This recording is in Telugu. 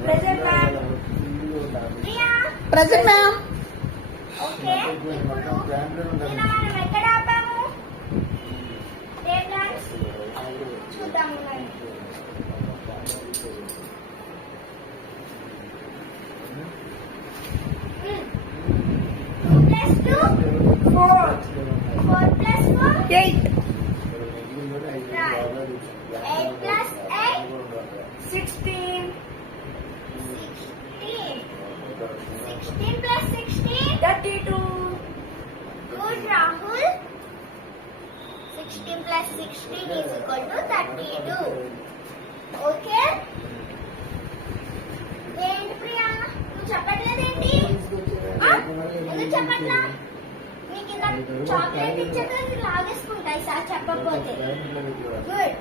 Present, ma'am. Priya present ma'am okay ఇప్పుడు నిన్న 16. 16. 16 plus 16. 32. Good, Rahul. 16 plus 16 is equal to 32. Okay? ఏంటి ప్రియా నువ్వు చెప్పట్లేదేంటి ఎందుకు చెప్పట్లా నీకు ఇంత చాక్లెట్ ఇచ్చాక లాగేసుకుంటా ఈసారి చెప్పకపోతే గుడ్